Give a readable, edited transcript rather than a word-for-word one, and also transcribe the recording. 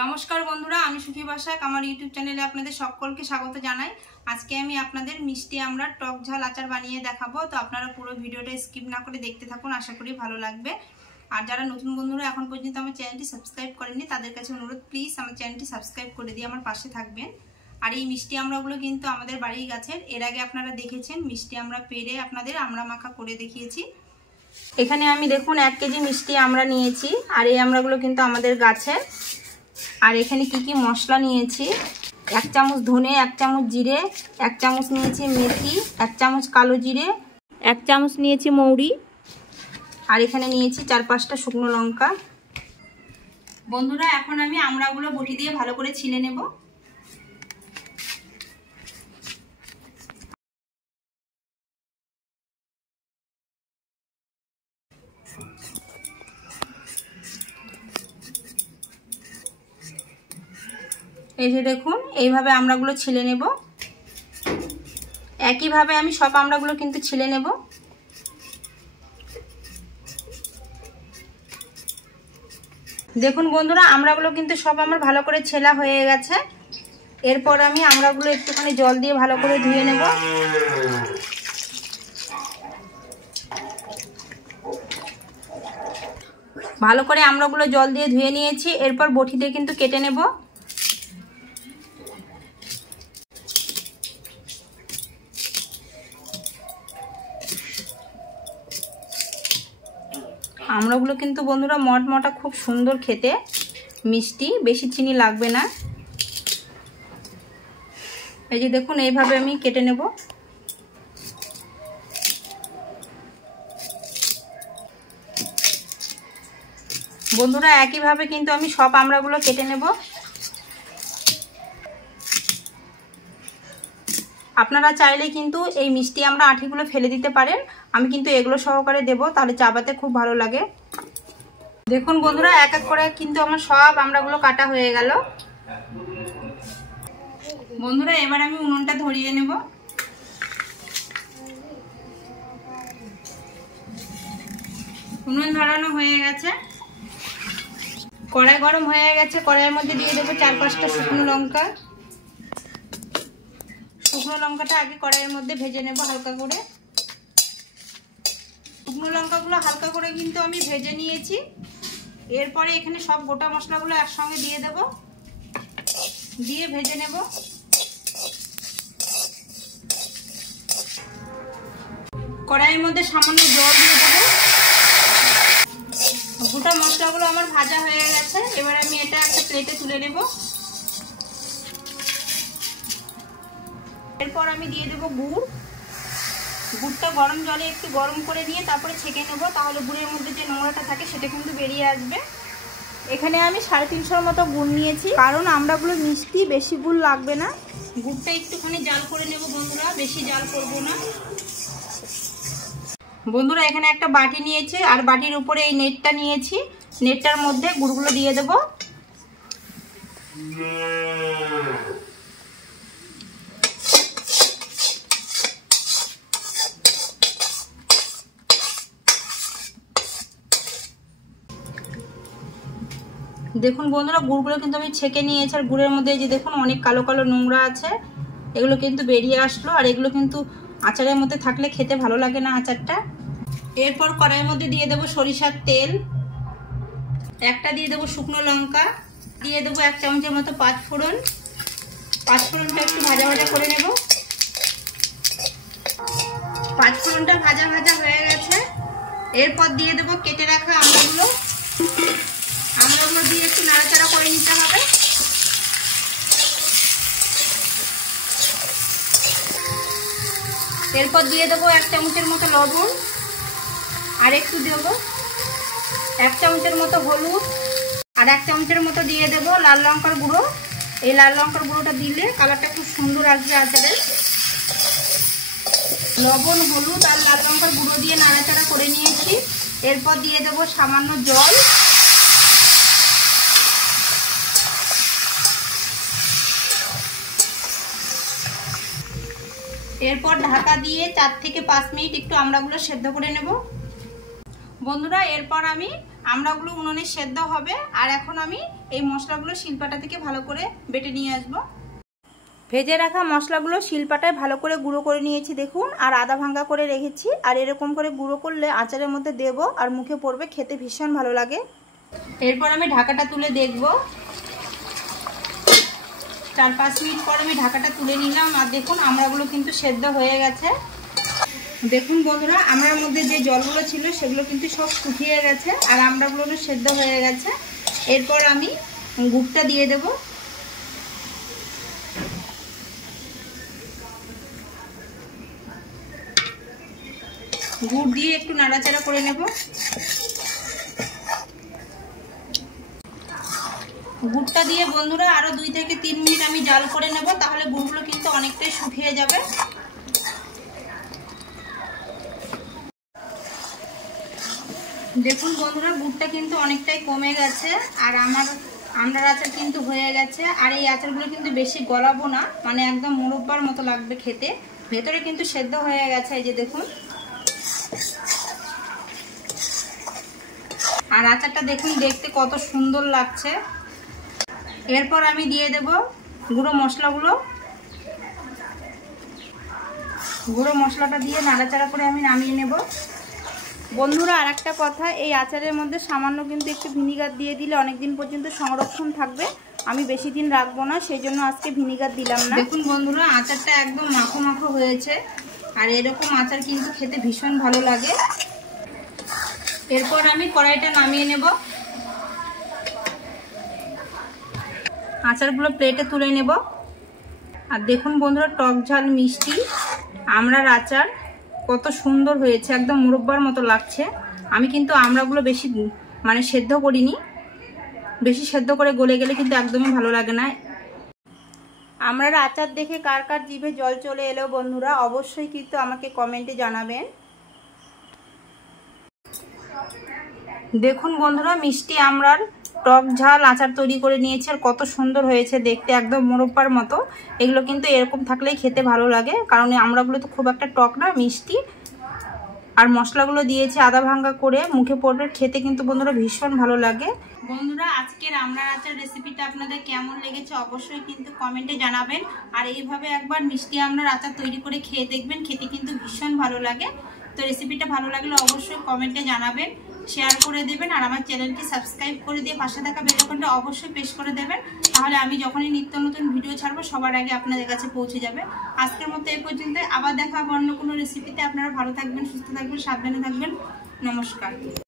নমস্কার বন্ধুরা, আমি সুখী বাসাক আমার ইউটিউব চ্যানেলে আপনাদের সকলকে স্বাগত জানাই। আজকে আমি আপনাদের মিষ্টি আমরা টক ঝাল আচার বানিয়ে দেখাবো। তো আপনারা পুরো ভিডিওটা স্কিপ না করে দেখতে থাকুন, আশা করি ভালো লাগবে। আর যারা নতুন বন্ধুরা এখন পর্যন্ত আমার চ্যানেলটি সাবস্ক্রাইব করেননি তাদের কাছে অনুরোধ, প্লিজ আমার চ্যানেলটি সাবস্ক্রাইব করে দিয়ে আমার পাশে থাকবেন। আর এই মিষ্টি আমড়াগুলো কিন্তু আমাদের বাড়ির গাছের, এর আগে আপনারা দেখেছেন মিষ্টি আমরা পেরে আপনাদের আমড়া মাখা করে দেখিয়েছি। এখানে আমি দেখুন 1 কেজি মিষ্টি আমরা নিয়েছি, আর এই আমড়াগুলো কিন্তু আমাদের গাছের। আর এখানে কি কি মশলা নিয়েছি, 1 চামচ ধনে, 1 চামচ জিরে, 1 চামচ নিয়েছি মেথি, 1 চামচ কালো জিরে, 1 চামচ নিয়েছি মৌরি, আর এখানে নিয়েছি 4-5টা শুকনো লঙ্কা। বন্ধুরা, এখন আমি আমড়াগুলো বটি দিয়ে ভালো করে ছিলে নেব। এই যে দেখুন, এইভাবে আমড়াগুলো ছিলে নেব। একইভাবে আমি সব আমড়াগুলো কিন্তু ছিলে নেব। দেখুন বন্ধুরা, আমড়াগুলো কিন্তু সব আমার ভালো করে ছেলা হয়ে গেছে। এরপর আমি আমড়াগুলো একটুখানি জল দিয়ে ভালো করে ধুয়ে নেব। ভালো করে আমড়াগুলো জল দিয়ে ধুয়ে নিয়েছি। এরপর বটিতে কিন্তু কেটে নেব। আমড়াগুলো কিন্তু বন্ধুরা মটমটা খুব সুন্দর খেতে, মিষ্টি, বেশি চিনি লাগবে না। এই যে দেখুন, এইভাবে আমি কেটে নেব। বন্ধুরা, একইভাবে কিন্তু আমি সব আমড়াগুলো কেটে নেব। আপনারা চাইলে কিন্তু এই মিষ্টি আমরা আঠিগুলো ফেলে দিতে পারেন, আমি কিন্তু এগুলো সহকারে দেব, তাহলে চাবাতে খুব ভালো লাগে। দেখুন বন্ধুরা, এক এক করে কিন্তু আমার সব আমড়াগুলো কাটা হয়ে গেল। বন্ধুরা, এবার আমি উনুনটা ধরিয়ে নেব। উনুন ধরানো হয়ে গেছে, কড়াই গরম হয়ে গেছে। কড়াইয়ের মধ্যে দিয়ে দেবো 4-5টা শুকনো লঙ্কা। শুকনো লঙ্কাটা আগে কড়াইয়ের মধ্যে ভেজে নেব হালকা করে। শুকনো লঙ্কাগুলো হালকা করে কিন্তু আমি ভেজে নিয়েছি। এরপরে এখানে সব গোটা মশলাগুলো একসঙ্গে দিয়ে দেব, দিয়ে ভেজে নেব। কড়াইয়ের মধ্যে সামান্য জল দিয়ে দেব। গোটা মশলাগুলো আমার ভাজা হয়ে গেছে। এবার আমি এটা একটা প্লেটে তুলে নেব। এরপর আমি দিয়ে দেব গুড়। গুড়টা গরম জলে একটু গরম করে নিয়ে তারপরে ছেঁকে নেব, তাহলে গুড়ের মধ্যে যে নোংরাটা থাকে সেটা কিন্তু বেরিয়ে আসবে। এখানে আমি 350 মতো গুড় নিয়েছি, কারণ আমড়াগুলো মিষ্টি, বেশি গুড় লাগবে না। গুড়টা একটুখানি জাল করে নেব বন্ধুরা, বেশি জাল করব না। বন্ধুরা, এখানে একটা বাটি নিয়েছি, আর বাটির উপরে এই নেটটা নিয়েছি। নেটটার মধ্যে গুড়গুলো দিয়ে দেব। দেখুন বন্ধুরা, গুড়গুলো কিন্তু আমি ছেঁকে নিয়েছি, আর গুড়ের মধ্যে যে দেখুন অনেক কালো কালো নোংরা আছে, এগুলো কিন্তু বেরিয়ে আসলো। আর এগুলো কিন্তু আচারের মধ্যে থাকলে খেতে ভালো লাগে না আচারটা। এরপর কড়াইয়ের মধ্যে দিয়ে দেবো সরিষার তেল, একটা দিয়ে দেবো শুকনো লঙ্কা, দিয়ে দেবো 1 চামচের মতো পাঁচফোড়ন। পাঁচফোড়নটা একটু ভাজা ভাজা করে নেব। পাঁচফোড়নটা ভাজা ভাজা হয়ে গেছে। এরপর দিয়ে দেবো কেটে রাখা আমড়াগুলো। আমড়াগুলো দিয়ে একটু নাড়াচাড়া করে নিতে হবে। এরপর দিয়ে দেবো 1 চামচের মতো লবণ, আর একটু দেবো 1 চামচের মতো হলুদ, আর 1 চামচের মতো দিয়ে দেবো লাল লঙ্কার গুঁড়ো। এই লাল লঙ্কার গুঁড়োটা দিলে কালারটা খুব সুন্দর আসবে আচারের। লবণ, হলুদ আর লাল লঙ্কার গুঁড়ো দিয়ে নাড়াচাড়া করে নিয়েছি। এরপর দিয়ে দেবো সামান্য জল। এরপর ঢাকা দিয়ে 4 থেকে 5 মিনিট একটু আমড়াগুলো সেদ্ধ করে নেব। বন্ধুরা, এরপর আমি আমড়াগুলো উনুনে সেদ্ধ হবে। আর এখন আমি এই মশলাগুলো শিলপাটা থেকে ভালো করে বেটে নিয়ে আসবো। ভেজে রাখা মশলাগুলো শিলপাটায় ভালো করে গুঁড়ো করে নিয়েছি দেখুন, আর আধা ভাঙ্গা করে রেখেছি। আর এরকম করে গুঁড়ো করলে আচারের মধ্যে দেব আর মুখে পড়বে, খেতে ভীষণ ভালো লাগে। এরপর আমি ঢাকাটা তুলে দেখব। 4-5 মিনিট পর আমি ঢাকাটা তুলে নিলাম, আর দেখুন আমড়াগুলো কিন্তু সেদ্ধ হয়ে গেছে। দেখুন বন্ধুরা, আমড়ার মধ্যে যে জলগুলো ছিল সেগুলো কিন্তু সব শুকিয়ে গেছে, আর আমড়াগুলো সেদ্ধ হয়ে গেছে। এরপর আমি গুড়টা দিয়ে দেব। গুড় দিয়ে একটু নাড়াচাড়া করে নেব। গুড়টা দিয়ে বন্ধুরা আরো 2 থেকে 3 মিনিট আমি জাল করে নেব, তাহলে গুড়গুলো কিন্তু অনেকটাই শুকিয়ে যাবে। দেখুন বন্ধুরা, গুড়টা কিন্তু অনেকটাই কমে গেছে, আর আমার আমড়ার আচার কিন্তু হয়ে গেছে। আর এই আচারগুলো কিন্তু বেশি গলাবো না, মানে একদম মুরব্বার মতো লাগবে খেতে। ভেতরে কিন্তু সেদ্ধ হয়ে গেছে, এই যে দেখুন। আর আচারটা দেখুন দেখতে কত সুন্দর লাগছে। এরপর আমি দিয়ে দেব গুঁড়ো মশলাগুলো। গুঁড়ো মশলাটা দিয়ে নাড়াচাড়া করে আমি নামিয়ে নেব। বন্ধুরা, আর একটা কথা, এই আচারের মধ্যে সামান্য কিন্তু একটু ভিনিগার দিয়ে দিলে অনেক দিন পর্যন্ত সংরক্ষণ থাকবে। আমি বেশি দিন রাখবো না, সেই জন্য আজকে ভিনিগার দিলাম না। দেখুন বন্ধুরা, আচারটা একদম মাখো মাখো হয়েছে, আর এরকম আচার কিন্তু খেতে ভীষণ ভালো লাগে। এরপর আমি কড়াইটা নামিয়ে নেব। আচারগুলো প্লেটে তুলে নেব। আর দেখুন বন্ধুরা, টক ঝাল মিষ্টি আমড়ার আচার কত সুন্দর হয়েছে, একদম মুরব্বার মতো লাগছে। আমি কিন্তু আমড়াগুলো বেশি সেদ্ধ করিনি, বেশি সেদ্ধ করে গলে গেলে কিন্তু একদমই ভালো লাগে না। আমড়ার আচার দেখে কার কার জিভে জল চলে এলো বন্ধুরা, অবশ্যই কিন্তু আমাকে কমেন্টে জানাবেন। দেখুন বন্ধুরা, মিষ্টি আমড়ার টক ঝাল আচার তৈরি করে নিয়েছে, আর কত সুন্দর হয়েছে দেখতে, একদম মুরব্বার মতো। এগুলো কিন্তু এরকম থাকলেই খেতে ভালো লাগে, কারণ আমড়াগুলো তো খুব একটা টক না, মিষ্টি। আর মশলাগুলো দিয়েছি আধা ভাঙ্গা করে, মুখে পড়বে, খেতে কিন্তু বন্ধুরা ভীষণ ভালো লাগে। বন্ধুরা, আজকের আমড়ার আচার রেসিপিটা আপনাদের কেমন লেগেছে অবশ্যই কিন্তু কমেন্টে জানাবেন। আর এইভাবে একবার মিষ্টি আমড়ার আচার তৈরি করে খেয়ে দেখবেন, খেতে কিন্তু ভীষণ ভালো লাগে। তো রেসিপিটা ভালো লাগলে অবশ্যই কমেন্টে জানাবেন, শেয়ার করে দেবেন, আর আমার চ্যানেলটি সাবস্ক্রাইব করে দিয়ে পাশে থাকা বেল আইকনটা অবশ্যই প্রেস করে দেবেন, তাহলে আমি যখনই নিত্য নতুন ভিডিও ছাড়বো সবার আগে আপনাদের কাছে পৌঁছে যাবে। আজকের মতো এই পর্যন্ত, আবার দেখা হবে অন্য কোনো রেসিপিতে। আপনারা ভালো থাকবেন, সুস্থ থাকবেন, সাবধানে থাকবেন। নমস্কার।